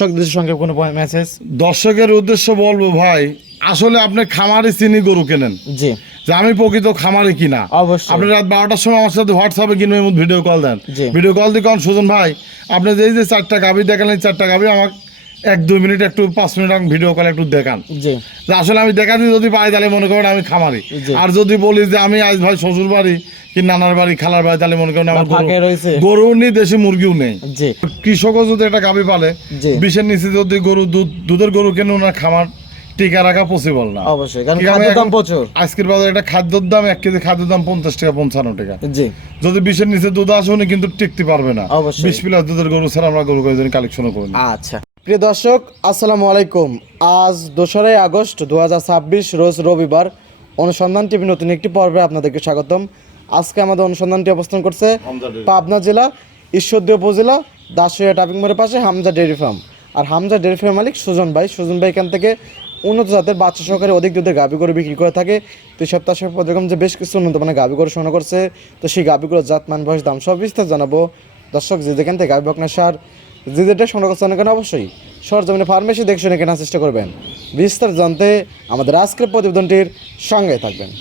দর্শকদের সঙ্গে কোনো মেসেজ? দর্শকের উদ্দেশ্য বলবো ভাই, আসলে আপনি খামারে চিনি গরু কেনেন, জি যে আমি প্রকৃত খামারে কিনা। অবশ্যই। আপনি রাত 12টার সময় আমার সাথে হোয়াটসঅ্যাপে কিনবে ভিডিও কল দেন, জি। ভিডিও কল দিয়ে কারণ সুজন ভাই আপনি যে 4টা গাভী দেখালেন, 4টা গাভী আমাকে 1-2 মিনিট একটু 5 মিনিট ভিডিও কল একটু দেখান, জি যে আসলে আমি দেখাতে যদি পাই তাহলে মনে করেন আমি খামারি। জি। আর যদি বলি যে আমি আজ ভাই শ্বশুর বাড়ি কি নানার বাড়ি খালার বাড়ি, তাহলে মনে করেন আমার ফাঁকে রয়েছে। গরু নেই, দেশি মুরগিও নেই। জি কৃষকও যদি একটা গাভী পালে, জি। 20-এর নিচে যদি গরু দুধের গরু কেন না খামার টিকা রাখা পসিবল না। অবশ্যই, কারণ কি আমি খাদ্যের দাম এখন প্রচুর। আজকের বাজারে একটা খাদ্যের দাম 1 কেজি খাদ্যের দাম 50 টাকা 55 টাকা। জি যদি 20-এর নিচে দুধ আসে উনি কিন্তু টিকতে পারবে না। অবশ্যই। 20 প্লাস দুধের গরু ছাড়া আমরা গরু কালেকশন করি না। আচ্ছা প্রিয় দর্শক, আসসালামু আলাইকুম। আজ 2 আগস্ট 2026 রোজ রবিবার। অনুসন্ধান টিভি নতুন একটি পর্বে আপনাদেরকে স্বাগতম। আজকে আমাদের অনুসন্ধানটি অবস্থান করছে পাবনা জেলা ঈশ্বরদী উপজেলা দাসুরিয়া ট্রাফিক মোড়ের পাশে হামজা ডেয়ারি ফার্ম। আর হামজা ডেয়ারি ফার্ম মালিক সুজন ভাই এখান থেকে উন্নত জাতের বাচ্চা সহকারে অধিক দুধের গাভী গরু বিক্রি করে থাকে। তো এই সপ্তাহ এরকম যে বেশ কিছু উন্নত মানে গাভী গরু সংগ্রহ করছে। তো সেই গাভীগুলোর জাত মান বয়স দাম সব বিস্তার জানাবো। দর্শক যে যেখান থেকে গাভী বকনা সার যে যেটা সংগ্রহ করছে না কেন অবশ্যই সরজমিনে ফার্মেসি দেখে শুনে কেনার চেষ্টা করবেন। বিস্তার জানতে আমাদের আজকের প্রতিবেদনটির সঙ্গে থাকবেন।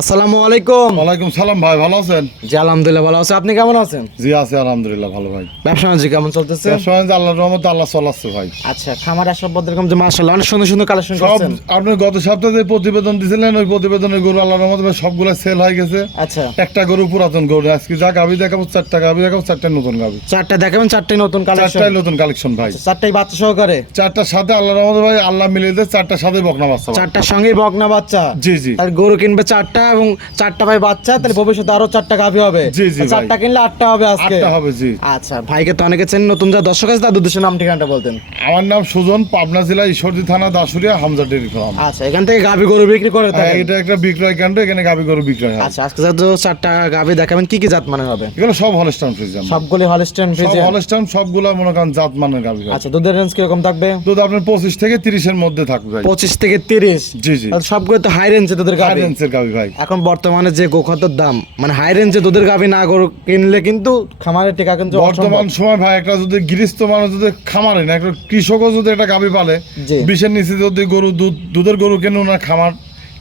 আসসালামু আলাইকুম। ওয়ালাইকুম সালাম ভাই, ভালো আছেন? জি আলহামদুলিল্লাহ ভালো আছে, আপনি কেমন আছেন? জি আছি আলহামদুলিল্লাহ ভালো ভাই। ব্যবসা বাণিজ্য কেমন চলতেছে? ব্যবসা বাণিজ্য আল্লাহর রহমতে আল্লাহ চলাচ্ছে ভাই। আচ্ছা, খামার আসবাব এরকম যে মাশাআল্লাহ অনেক সুন্দর সুন্দর কালেকশন সব করছেন। আপনি গত সপ্তাহে যে প্রতিবেদন দিয়েছিলেন ওই প্রতিবেদনের গরু আল্লাহর রহমতে সবগুলো সেল হয়ে গেছে। আচ্ছা, একটা গরু পুরাতন গরু, আজকে যা গাভী দেখাবো 4টা গাভী দেখাবো, 4টা নতুন গাভী। 4টা দেখাবেন, 4টাই নতুন কালেকশন। 4টাই নতুন কালেকশন ভাই। 4টাই বাচ্চা সহকারে। 4টার সাথে আল্লাহর রহমতে ভাই আল্লাহ মিলিয়ে দেয় 4টার সাথে বকনা বাচ্চা ভাই। 4টার সঙ্গেই বকনা বাচ্চা। জি জি। তার গরু কিনবে 4টা এবং 4টা ভাই বাচ্চা, তাহলে ভবিষ্যতে আরো 4টা গাভী হবে। জি জি ভাই। 4টা কিনলে 8টা হবে আজকে। 8টা হবে জি। আচ্ছা, ভাইকে তো অনেকে চেনেন, নতুন যা দর্শক আছে তাদের উদ্দেশ্যে নাম ঠিকানাটা বলতেন। আমার নাম সুজন, পাবনা জেলা ঈশ্বরদী থানা দাসুরিয়া হামজা ডেয়ারি ফার্ম। আচ্ছা, এখান থেকে গাভী গরু বিক্রি করে থাকেন। এটা একটা বিক্রয় কেন্দ্র, এখানে গাভী গরু বিক্রয় হয়। আচ্ছা, আজকে যত 4টা গাভী দেখাবেন, কি কি জাত মানের হবে? এগুলো সব হলস্টাইন ফ্রিজিয়ান। সবগুলি হলস্টাইন সব ফ্রিজিয়ান। হলস্টাইন, সবগুলা মনে করেন জাত মানের গাভী। আচ্ছা, দুধের রেঞ্জ কিরকম থাকবে? দুধ আপনার 25 থেকে 30-এর মধ্যে থাকবে ভাই। 25 থেকে 30। জি জি। তাহলে সবগুলো তো হাই রেঞ্জে দুধের গাভী। হাই রেঞ্জের গাভী ভাই। এখন বর্তমানে যে গোখাদ্যের দাম, মানে হাই রেঞ্জে দুধের গাভী না গরু কিনলে কিন্তু খামারের টিকা কিন্তু বর্তমান সময় ভাই একটা যদি গৃহস্থ মানুষ যদি খামারে না, একটা কৃষকও যদি একটা গাভী পালে, জি। 20-এর নিচে যদি গরু দুধের গরু কেন না খামার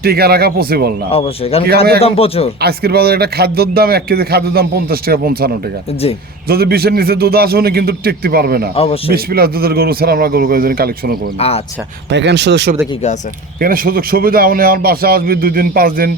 টিকা রাখা পসিবল না। অবশ্যই, কারণ কি আমি খাদ্যের দাম এখন প্রচুর। আজকের বাজারে একটা খাদ্যের দাম 1 কেজি খাদ্যের দাম 50 টাকা 55 টাকা। জি যদি 20-এর নিচে দুধ আসে উনি কিন্তু টিকতে পারবে না। অবশ্যই। 20 প্লাস দুধের গরু ছাড়া আমরা গরু কালেকশন করি না। আচ্ছা ভাই, এখানে সুযোগ সুবিধা কি কি আছে? এখানে সুযোগ সুবিধা আপনি আমার বাসা আসবি 2 দিন 5 দিন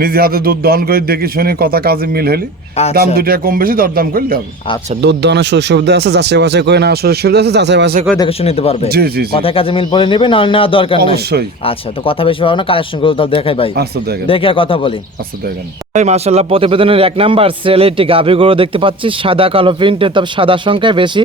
নিজে হাতে দুধ দহন করে দেখি শুনি কথা কাজে মিল হলি আচ্ছা। দাম 2 টাকা কম বেশি দরদাম করলে হবে। আচ্ছা, দুধ দহনের সুযোগ সুবিধা আছে, যাচাই বাছাই করে নেওয়ার সুযোগ সুবিধা আছে, যাচাই বাছাই করে দেখে শুনে নিতে পারবে। জি জি জি। কথা কাজে মিল পড়ে নেবে, না নেওয়ার দরকার নাই। অবশ্যই। আচ্ছা, তো কথা বেশি হবে না, কালেকশন করে তাহলে দেখাই ভাই। আচ্ছা দেখেন, দেখে আর কথা বলি। আচ্ছা দেখেন ভাই মাশাআল্লাহ, প্রতিবেদনের 1 নাম্বার সিরিয়ালে একটি গাভী গরু দেখতে পাচ্ছি, সাদা কালো প্রিন্টে, তবে সাদা সংখ্যায় বেশি,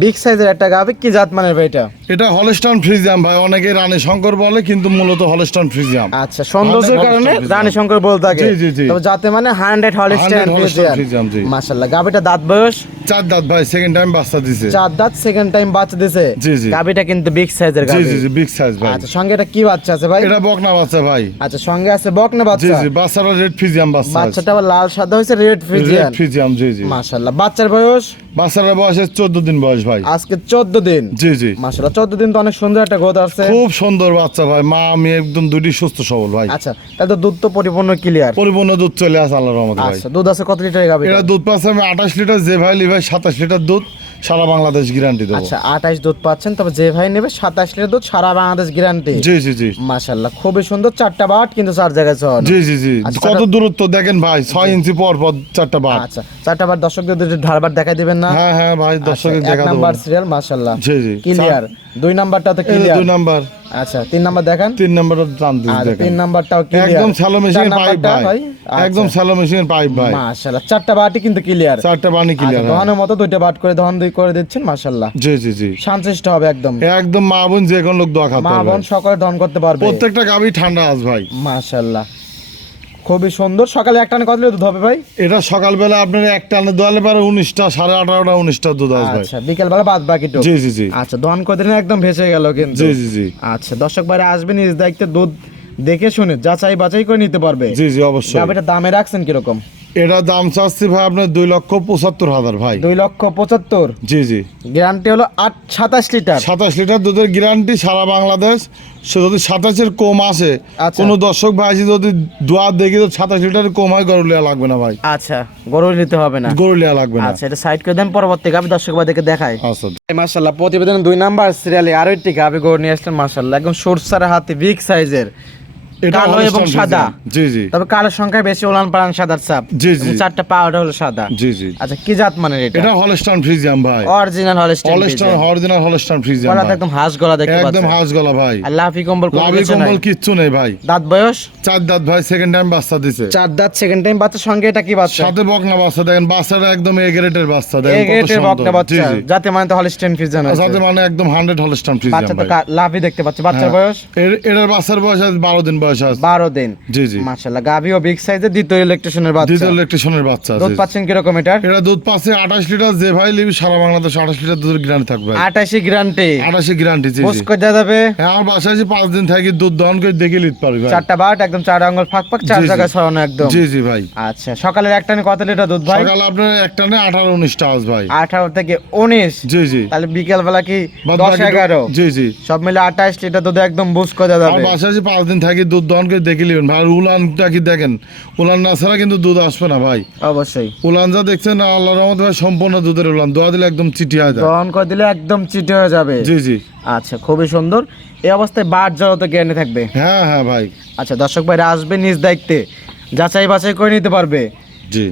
বিগ সাইজের একটা গাভী। কি জাত মানের ভাই এটা? এটা হলস্টাইন ফ্রিজিয়াম ভাই, অনেকে রানী শঙ্কর বলে কিন্তু মূলত হলস্টাইন ফ্রিজিয়াম। আচ্ছা, সৌন্দর্যের কারণে হলস্টাইন রানী শঙ্কর বলতে থাকে। জি, জি, জি। তবে যাতে মানে 100 হলস্টাইন 100 ফ্রিজিয়ান। ফ্রিজিয়ান, জি। মাশাআল্লাহ, গাভীটা দাঁত বয়স 4 দাঁত ভাই, সেকেন্ড টাইম বাচ্চা দিছে। 4 দাঁত, সেকেন্ড টাইম বাচ্চা দিছে। জি, জি। গাভীটা কিন্তু বিগ সাইজের জি গাভী। জি জি, বিগ সাইজ ভাই। আচ্ছা, সঙ্গে এটা কি বাচ্চা আছে ভাই? এটা বকনা বাচ্চা ভাই। আচ্ছা, সঙ্গে আছে বকনা জি বাচ্চা। জি, বাচ্চাটা রেড ফ্রিজিয়াম বাচ্চা। বাচ্চাটা আবার লাল সাদা হইছে, রেড ফ্রিজিয়ান। রেড ফ্রিজিয়াম, জি জি। মাশাআল্লাহ, বাচ্চার বয়স বাচ্চাটার বয়স 14 দিন বয়স ভাই। আজকে 14 দিন। জি জি। মাশাআল্লাহ, 14 দিন তো অনেক সুন্দর একটা গ্রোথ আছে। খুব সুন্দর বাচ্চা ভাই, মা আমি একদম দুটি সুস্থ সবল ভাই। আচ্ছা, তাহলে তো দুধ তো পরিপূর্ণ ক্লিয়ার। পরিপূর্ণ দুধ চলে আসে আল্লাহর রহমতে ভাই। আচ্ছা, দুধ আছে কত লিটার গাভী? এটা দুধ পাচ্ছে আমি 28 লিটার, যে ভাই লিভাই 27 লিটার দুধ, সারা বাংলাদেশ গ্যারান্টি দেবো। আচ্ছা, 28 দুধ পাচ্ছেন, তবে যে ভাই নেবে 27 লিটার দুধ, সারা বাংলাদেশ গ্যারান্টি। জি জি জি। মাশাআল্লাহ, খুবই সুন্দর। 4টা বাট কিন্তু 4 জায়গায় ছড়ানো। জি জি জি। আচ্ছা, কত দূরত্ব দেখেন ভাই, 6 ইঞ্চি পর পর 4টা বার। আচ্ছা, 4টা বাট দর্শকদের ধারবার দেখাই দিবেন না? হ্যাঁ হ্যাঁ ভাই, দর্শকের আচ্ছা, দেখা 1 দেবো। নাম্বার সিরিয়াল মাশাআল্লাহ জি জি। ক্লিয়ার। 2 নাম্বারটা তো এই ক্লিয়ার। 2 নাম্বার। আচ্ছা, 3 নাম্বার দেখান। 3 নাম্বারের দাম দিন আর দেখেন। 3 নাম্বারটাও ক্লিয়ার। একদম স্যালো মেশিনের 4 পাইপ নাম্বারটা ভাই। একদম স্যালো মেশিনের পাইপ ভাই। মাশাআল্লাহ, 4টা বাটই কিন্তু ক্লিয়ার। 4টা বানি ক্লিয়ার। দহনের মতো 2টা বাট করে দহন করে দিচ্ছেন। মাশাআল্লাহ, জি জি জি। শান্তশিষ্ট হবে একদম। একদম মা বোন যে কোন লোক দোয়া খাতে মা পারবে। বোন সকলে দহন করতে পারবে। প্রত্যেকটা গাভী ঠান্ডা আস ভাই। মাশাআল্লাহ, খুবই সুন্দর। সকালে এক টানে কত লিটার দুধ হবে ভাই? এটা সকালবেলা আপনার এক টানে দোয়ালে পারে 19টা, 18:30টা 19টা দুধ আস ভাই। আচ্ছা, বিকেল বেলা বাদ বাকি তো। জি জি জি। আচ্ছা, দহন করে দিলেন একদম ভেসে গেল কিন্তু। জি জি জি। আচ্ছা, দর্শক ভাইরা আসবেন, নিজ দায়িত্বে দুধ দেখে শুনে যাচাই বাছাই করে নিতে পারবে। জি জি অবশ্যই। গাভীটা দামে রাখছেন কিরকম? এটা দাম চাচ্ছি ভাই আপনার 2,75,000 ভাই। 2,75,000। জি জি, গ্যারান্টি হলো 27 লিটার। 27 লিটার দুধের গ্যারান্টি সারা বাংলাদেশ। সে যদি 27-এর কম আসে, আচ্ছা। কোনো দর্শক ভাই যদি দোয়া দেখি তো 27 লিটারের কম হয়, গরু লিয়া লাগবে না ভাই, আচ্ছা, গরু নিতে হবে না। গরু লিয়া লাগবে না। আচ্ছা, এটা সাইড করে দেন, পরবর্তী গাবি দর্শক ভাইদেরকে দেখাই। আচ্ছা, মাশাআল্লাহ, প্রতিবেদন 2 নাম্বার সিরিয়ালে আরো একটি গাবি গরু নিয়ে আসলেন। মাশাআল্লাহ, একদম সরসার হাতে বিগ সাইজের, এটা কালো এবং হলস্টাইন সাদা। ফ্রিজিয়ান। জি জি তবে কালোর সংখ্যা বেশি, ওলান পালান সাদার চাপ। জি, জি। এবং চারটা পাউডার হলো সাদা। জি জি, আচ্ছা, কি জাত মানের এটা? এটা হলস্টাইন ফ্রিজিয়ান ভাই। Original Holstein Holstein, original Holstein Friesian গলাতে ভাই। একদম হাঁস গলা দেখতে একদম পাচ্ছেন। হাঁস গলা ভাই, আর লাফি কম্বল কোনো লাভি কিছু নাই। কম্বল কিচ্ছু নেই ভাই। দাঁত বয়স 4 দাঁত ভাই, সেকেন্ড টাইম বাচ্চা দিছে। 4 দাঁত, সেকেন্ড টাইম বাচ্চা। সঙ্গে এটা কি বাচ্চা? সাথে বকনা বাচ্চা, দেখেন বাচ্চাটা একদম এ গ্রেডের বাচ্চা, এই দেখেন কত গ্রেডের বকনা সুন্দর। জি বাচ্চা, জি, যাতে মানে তো হলস্টাইন ফ্রিজিয়ান আছে। সাথে মানে একদম 100 হলস্টাইন ফ্রিজিয়ান বাচ্চা তো ভাই। লাফি দেখতে পাচ্ছি। বাচ্চার হ্যাঁ। বয়স এটার বাচ্চার বয়স আছে 12 দিন বয়স আছে। 12 দিন। জি জি, মাশাআল্লাহ, গাভিও বিগ সাইজের, দ্বিতীয় ইলেকট্রিশিয়ানের বাচ্চা। ডিজিটাল ইলেকট্রিশনের বাচ্চা আছে। দুধ পাচ্ছেন কিরকম এটার? এটা দুধ পাচ্ছে 28 লিটার। যে ভাই লিবি সারা বাংলাদেশ 28 লিটার দুধের গ্যারান্টি থাকবে। 28 গ্যারান্টি। 28 গ্যারান্টি। জি বুঝ জি, করে দেওয়া যাবে। হ্যাঁ, আমার বাসায় যে 5 দিন থাকি দুধ দহন করে দেখে নিতে পারবি ভাই। 4টা বাট একদম 4 আঙ্গুল ফাঁক ফাঁক, 4 জি, জি। জায়গায় ছড়ানো একদম। জি জি ভাই। আচ্ছা, সকালের একটানে কত লিটার দুধ ভাই? সকালে আপনার একটা না 18-19টা আওয়াজ ভাই। 18 থেকে 19। জি জি, তাহলে বিকেল বেলা কি বাদ 10 বাকি 11? জি জি, সব মিলে 28 লিটার দুধ একদম বুঝ করে দেওয়া আমার যাবে। বাসায় যে 5 দিন থাকি দুধ দহন করে দেখে নেবেন ভাই। আর উলানটা কি দেখেন, উলান না ছাড়া কিন্তু দুধ আসবে না ভাই। অবশ্যই উলান যা দেখছেন আল্লাহর রহমতে ভাই সম্পূর্ণ দুধের উলান, দোয়া দিলে একদম চিটি হয়ে যায়। গ্রহণ করে দিলে একদম চিটে হয়ে যাবে। জি জি, আচ্ছা, খুবই সুন্দর। এই অবস্থায় বাট জল তো জ্ঞানে থাকবে। হ্যাঁ হ্যাঁ ভাই। আচ্ছা, দর্শক ভাইরা আসবে নিজ দায়িত্বে, যাচাই বাছাই করে নিতে পারবে। জি,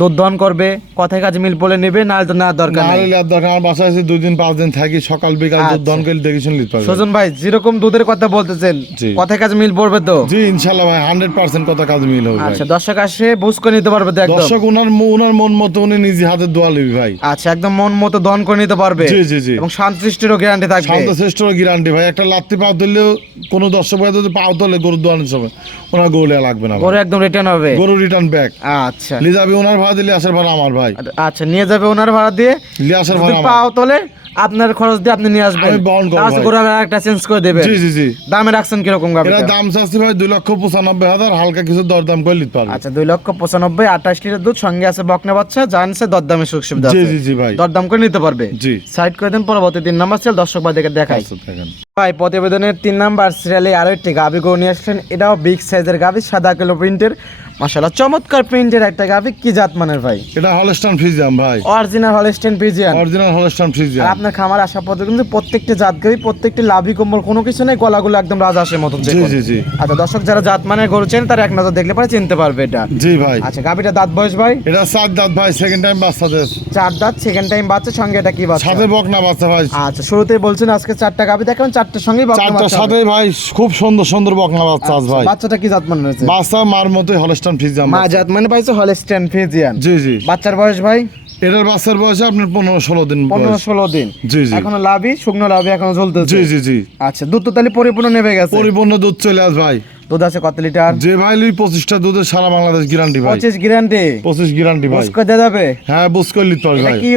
দুধ দহন করবে, কথায় কাজে মিল পড়লে নেবে, না তো না দরকার না নেই। হলে আর দরকার, আমার বাসায় আছে 2 দিন 5 দিন থাকি, সকাল বিকাল দুধ আচ্ছা। দহন করে দেখে শুনে নিতে পারবে। সুজন ভাই, যেরকম দুধের কথা বলতেছেন, জি। কথায় কাজে মিল পড়বে তো? জি ইনশাল্লাহ ভাই, 100% কথা কাজ মিল হবে ভাই। আচ্ছা, দর্শক আসে বুঝ করে নিতে পারবে তো একদম? দর্শক উনার মন মতো উনি নিজে হাতে দোয়া লিবি ভাই। আচ্ছা, একদম মন মতো দহন করে নিতে পারবে। জি জি জি, এবং শান্তশিষ্টেরও গ্যারান্টি থাকবে। শান্ত শ্রেষ্ঠ গ্যারান্টি ভাই। একটা লাত্তি পাও দিলেও কোনো দর্শক ভাই যদি পাও তোলে গরু দোয়ানোর সময় ওনার গরু লেয়া লাগবে না ভাই। গরু একদম রিটার্ন হবে। গরু রিটার্ন ব্যাক। আচ্ছা লিজাবি ওনার ভাড়া দিলে আসার ভাড়া আমার ভাই। আচ্ছা, নিয়ে যাবে ওনার ভাড়া দিয়ে, লিয়ে আসার যদি ভাড়া আমার। পাও তোলে আপনার খরচ দিয়ে আপনি নিয়ে আসবেন। আমি বহন করবো ভাই। গরু একটা চেঞ্জ করে দেবে। জি জি জি, দামে রাখছেন কিরকম গাবি? এরা দাম চাচ্ছি ভাই 2,95,000, হালকা কিছু দরদাম করে নিতে পারবে। আচ্ছা, 2,95,000, 28 লিটার দুধ, সঙ্গে আছে বকনা বাচ্চা, জানছে দরদামে সুযোগ সুবিধা জি আছে। জি জি ভাই। দরদাম করে নিতে পারবে। জি, সাইড করে দেন, পরবর্তী 3 নাম্বার সেল দর্শক ভাইদেরকে দেখাই। আচ্ছা, দেখেন। ভাই, প্রতিবেদনের 3 নাম্বার সিরিয়ালে আরো একটি গাভি গরু নিয়ে আসছেন। এটাও বিগ সাইজের গাভি, সাদা কালো প্রিন্টের। মাশাআল্লাহ, চমৎকার প্রিন্টের একটা গাভি। কি জাত মানের ভাই? এটা হলস্টাইন ফ্রিজিয়ান ভাই, original Holstein Friesian. Original Holstein আর ফ্রিজিয়ান। আপনার খামার আসা পর্যন্ত কিন্তু প্রত্যেকটি জাত গাভি, প্রত্যেকটি লাভি কম্বল, কোনো কিছু নেই, গলাগুলো একদম রাজহাঁসের মতন। জি জি জি, আচ্ছা, দর্শক যারা জাত মানের গরু চেন তারা এক নজর দেখলে পরে চিনতে পারবে এটা। জি ভাই। আচ্ছা, গাভিটা দাঁত বয়স ভাই? এটা 4 দাঁত ভাই, সেকেন্ড টাইম বাচ্চা দেশ। 4 দাঁত, সেকেন্ড টাইম বাচ্চা, সঙ্গে এটা কি বাচ্চা? সাথে বকনা বাচ্চা ভাই। আচ্ছা, শুরুতেই বলছেন আজকে 4টা গাভি দেখাবেন, 4টার সঙ্গেই বকনা 4টার বাচ্চা সাথে হবে। ভাই খুব সুন্দর সুন্দর বকনা বাচ্চা আছে ভাই। বাচ্চাটা কি জাত মান রয়েছে? বাচ্চা মার মতোই হলস্টাইন ফ্রিজিয়ান। মা জাত মানে পাইছো হলস্টাইন ফ্রিজিয়ান। জি জি, বাচ্চার বয়স ভাই? এটার বাচ্চার বয়স আপনার 15-16 দিন বয়স। 15-16 দিন। জি জি, এখনো লাভি, শুকনো লাভি এখনো ঝুলতেছে। জি জি জি, আচ্ছা, দুধ তো তাহলে পরিপূর্ণ নেমে গেছে। পরিপূর্ণ দুধ চলে আস ভাই। দুধ আছে কত লিটার? যে ভাই লুই 25টা দুধের সারা বাংলাদেশ গ্যারান্টি ভাই। 25 গ্যারান্টি। 25 গ্যারান্টি ভাই। বুঝ করে দেওয়া যাবে? হ্যাঁ, বুঝ করে নিতে পারবে এটা ভাই। কি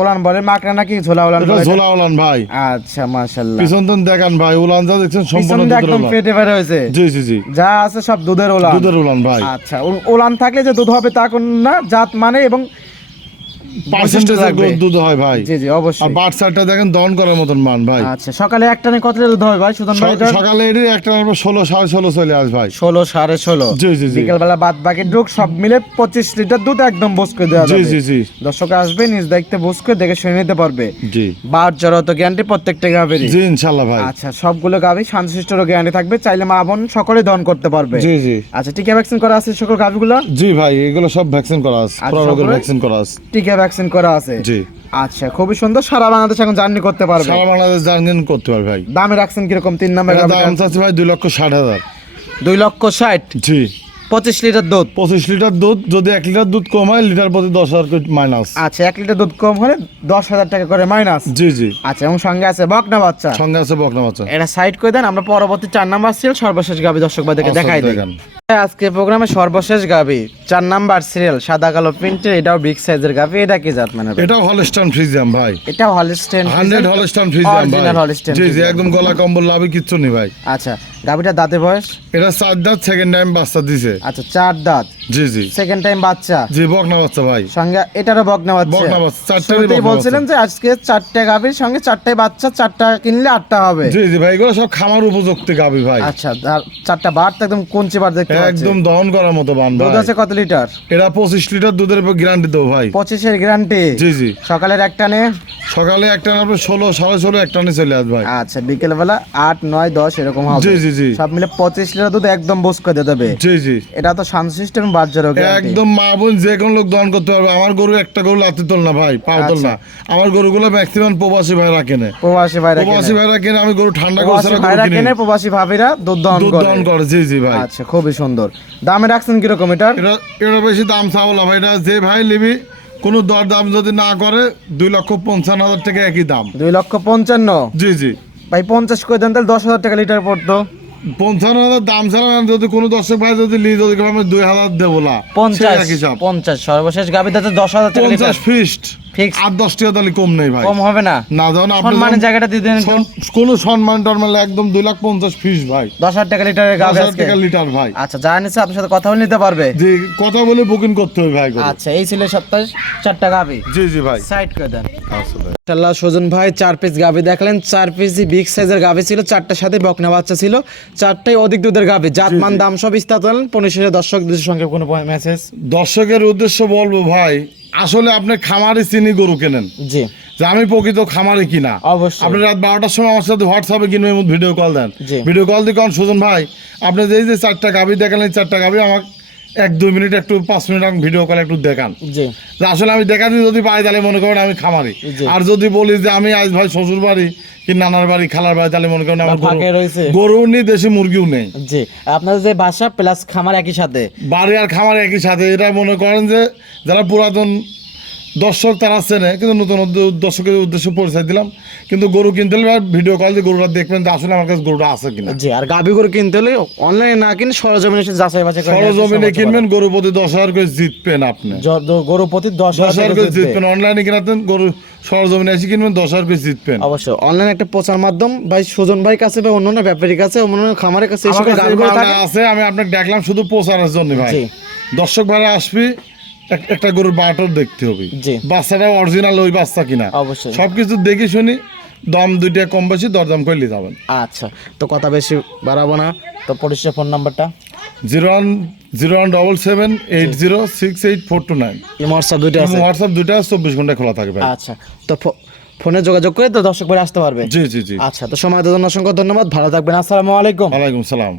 ওলান বলে, মাকড়া নাকি ঝোলা ওলান এটা বলে? ঝোলা উলান ভাই। আচ্ছা, মাশাআল্লাহ, পিছন দিন দেখেন ভাই, উলান যা দেখছেন সম্পূর্ণ পিছন দিয়ে দুধের একদম উলান। পেটে বের হয়েছে। জি জি জি, যা আছে সব দুধের ওলান। দুধের উলান ভাই। আচ্ছা, ওলান থাকলে যে দুধ হবে তা কোন না, জাত মানে এবং পার্সেন্টেজ লাগবে। দুধ হয় ভাই। জি জি, আর অবশ্যই। বাট সাইডটা দেখেন দহন করার মতন মান ভাই। আচ্ছা, সকালে একটানে কত লিটার দুধ হবে ভাই সুদন ভাই? সকালে এটি একটা 16-16.5 চলে আস ভাই। 16 16.5। জি জি জি, বিকেল বেলা বাদ বাকি ডুক সব মিলে 25 লিটার দুধ একদম বুঝ করে দেওয়া জি যাবে। জি জি, দর্শক আসবে নিজ দায়িত্বে বুঝ করে দেখে শুনে নিতে পারবে। জি বার জড়ত গ্যারান্টি প্রত্যেকটা গাভীরই। জি ইনশাআল্লাহ ভাই। আচ্ছা, সবগুলো গাভী শান্তশিষ্টর গ্যারান্টি থাকবে, চাইলে মা বোন সকলে দহন করতে পারবে। জি জি আচ্ছা, টিকা ভ্যাকসিন করা আছে সকল গাভীগুলো? জি ভাই, এগুলো সব ভ্যাকসিন করা আছে, আচ্ছা, পুরো রোগের সবগুলোই? ভ্যাকসিন করা আছে। টিকা ভ্যাকসিন করা আছে। জি, আচ্ছা, খুবই সুন্দর। সারা বাংলাদেশ এখন জার্নি করতে পারবে। সারা বাংলাদেশ জার্নি করতে পারবে ভাই। দামে রাখছেন কিরকম 3 নাম্বার এটা গাভীটা? দাম চাচ্ছি ভাই 2,60,000। 2,60,000। জি, 25 লিটার দুধ। 25 লিটার দুধ, যদি 1 লিটার দুধ কম হয় লিটার প্রতি 10,000 করে মাইনাস। আচ্ছা, 1 লিটার দুধ কম হলে 10,000 টাকা করে মাইনাস। জি জি, আচ্ছা, এবং সঙ্গে আছে বকনা বাচ্চা। সঙ্গে আছে বকনা বাচ্চা। এটা সাইড করে দেন, আমরা পরবর্তী 4 নাম্বার সিরিয়াল সর্বশেষ গাভী দর্শক ভাইদেরকে আচ্ছা, দেখাই দিই। দেখেন। আজকে প্রোগ্রামে সর্বশেষ গাভী 4 নাম্বার সিরিয়াল সাদা কালো প্রিন্টের, এটাও বিগ সাইজের গাভী। এটা কি জাত মানে? এটাও হলস্টাইন ফ্রিজিয়ান ভাই। এটাও হলস্টাইন 100 হলস্টাইন ফ্রিজিয়ান ভাই। Original Holstein. জি জি, একদম গলা কম্বল লাভে কিচ্ছু নেই ভাই। আচ্ছা, গাভিটা দাঁতে বয়স? এটা 4 দাঁত, সেকেন্ড টাইম বাচ্চা দিছে। আচ্ছা 4 দাঁত, জি জি সেকেন্ড টাইম বাচ্চা। জি, বকনা বাচ্চা ভাই। সঙ্গে এটারও বকনা বাচ্চা। বকনা বাচ্চা, চারটারই শুরুতেই বকনা বলছিলেন যে আজকে 4টে গাভির সঙ্গে 4টে বাচ্চা, 4টা কিনলে 8টা হবে। জি জি ভাই, এগুলো সব খামার উপযুক্ত গাভি ভাই। আচ্ছা, আর 4টা বাট তো একদম কঞ্চি বাট দেখতে পাচ্ছি। একদম দহন করার মতো বান দুধ ভাই। আছে কত লিটার? এটা 25 লিটার দুধের গ্যারান্টি দেবো ভাই। 25-এর গ্যারান্টি? জি জি। সকালের একটা নে? সকালে একটা না, 16 16.5 একটা নিয়ে চলে আসবে ভাই। আচ্ছা, বিকেল বেলা 8 9 10 এরকম হবে। জি জি জি। সব মিলে 25 লিটার দুধ একদম বস করে দেবে। জি জি। এটা তো শান্ত সিস্টেম বাজারও গ্যারান্টি। একদম মা বোন যে কোনো লোক দহন করতে পারবে। আমার গরু একটা গরু লাতি তোল না ভাই, পাও তোল না। আমার গরুগুলো ম্যাক্সিমাম প্রবাসী ভাইরা কেনে। প্রবাসী ভাইরা প্রবাসী ভাইরা কেনে, আমি গরু ঠান্ডা করে প্রবাসী ভাইরা কেনে, প্রবাসী ভাবিরা দুধ দহন দুধ করে। দহন করে। জি জি ভাই। আচ্ছা, খুবই সুন্দর। দামে রাখছেন কি রকম এটা? এটা বেশি দাম চাবো না ভাই। এটা যে ভাই নিবি, কোনো দর দাম যদি না করে, 2,55,000 টাকা একই দাম। 2,55,000? জি জি ভাই 50 করে দেন, তাহলে 10,000 টাকা লিটার পড়তো। 55,000 দাম ছাড়া যদি কোনো দর্শক ভাই যদি লি যদি আমি 2,000 দেবো না, 50 সর্বশেষ গাভী দাঁতে 10,000 টাকা লিটার 50 ফিক্সড। ফিক্স। 8-10 টাকা তাহলে কম নেই ভাই। কম হবে না? না যখন আপনি সম্মানের জায়গাটা দিয়ে দেন একটু। কোনো সম্মান টরমাল একদম 2,50,000 ফিক্স ভাই। 10,000 টাকা লিটারের গাভী 10,000 আজকে। টাকা লিটার ভাই। আচ্ছা, যারা নিচ্ছে আপনার সাথে কথা বলে নিতে পারবে? জি, কথা বলে বুকিং করতে হবে ভাই। আচ্ছা, এই ছিল সপ্তাহে 4টা গাভী। জি জি ভাই। সাইড করে দেন। আসলে মাশাআল্লাহ, সুজন ভাই 4 পিস গাভী দেখলেন। 4 পিসই বিগ সাইজের গাভী ছিল, 4টার সাথে বকনা বাচ্চা ছিল, 4টাই অধিক দুধের গাভী। জাতমান দাম সব বিস্তারিত বলেন। 15 দর্শকদের সঙ্গে কোনো মেসেজ? দর্শকের উদ্দেশ্য বলবো ভাই, আসলে আপনি খামারে চিনি গরু কেনেন, জি যে আমি প্রকৃত খামারে কিনা। অবশ্যই। আপনি রাত 12টার সময় আমার সাথে হোয়াটসঅ্যাপে কিনবেন, ভিডিও কল দেন। জি। ভিডিও কল দিয়ে কোন সুজন ভাই, আপনি যে 4টা গাভী দেখালেন, 4টা গাভী আমার 1-2 মিনিট একটু 5 মিনিট ভিডিও কলে একটু দেখান। জি যে আসলে আমি দেখাতে যদি পাই তাহলে মনে করেন আমি খামারি। জি। আর যদি বলি যে আমি আজ ভাই শ্বশুর বাড়ি কি নানার বাড়ি খালার বাড়ি, তাহলে মনে করেন আমার ফাঁকে রয়েছে। গরু নেই, দেশি মুরগিও নেই। জি, আপনাদের যে বাসা প্লাস খামার একই সাথে? বাড়ি আর খামার একই সাথে। এটা মনে করেন যে যারা পুরাতন দর্শক তারা চেনে, কিন্তু নতুন দর্শকের উদ্দেশ্যে পরিচয় দিলাম। কিন্তু গরু কিনতে হলে ভিডিও কল দিয়ে গরুটা দেখবেন যে আসলে আমার কাছে গরুটা আছে কিনা। জি, আর গাভী গরু কিনতে হলে অনলাইনে না কিনে সরজমিনে এসে যাচাই বাছাই করে সরজমিনে কিনবেন, গরু প্রতি 10,000 করে জিতবেন আপনি। গরু প্রতি 10,000 10,000 করে জিতবেন। অনলাইনে কিনাতেন গরু সরজমিনে এসে কিনবেন, 10,000 করে জিতবেন। অবশ্যই অনলাইন একটা প্রচার মাধ্যম ভাই। সুজন ভাই কাছে বা অন্যান্য ব্যাপারীর কাছে, অন্যান্য খামারের কাছে আমার এসব কাছে গাভীগুলো এই মালটা থাকে। আছে, আমি আপনাকে দেখলাম শুধু প্রচারের জন্য ভাই। জি। দর্শক ভাইরা আসবি, একটা গরুর বাটার দেখতে হবে, জি। বাচ্চাটা অরিজিনাল ওই বাচ্চা কিনা। অবশ্যই। সবকিছু দেখে শুনি দাম 2টা কম বেশি দরদাম করে নিয়ে যাবেন। আচ্ছা, তো কথা বেশি বাড়াবো না, তো পরিষ্কার ফোন নাম্বারটা? 0177806842 হোয়াটসঅ্যাপ দুইটা আছে? হোয়াটসঅ্যাপ 2টা 24 ঘন্টা খোলা থাকবে। আচ্ছা, তো ফোনে যোগাযোগ করে তো দর্শক ভাই আসতে পারবে? জি জি জি। আচ্ছা, তো সময় দেওয়ার জন্য অসংখ্য ধন্যবাদ। ভালো থাকবেন। আসসালামু আলাইকুম। ওয়ালাইকুম সালাম।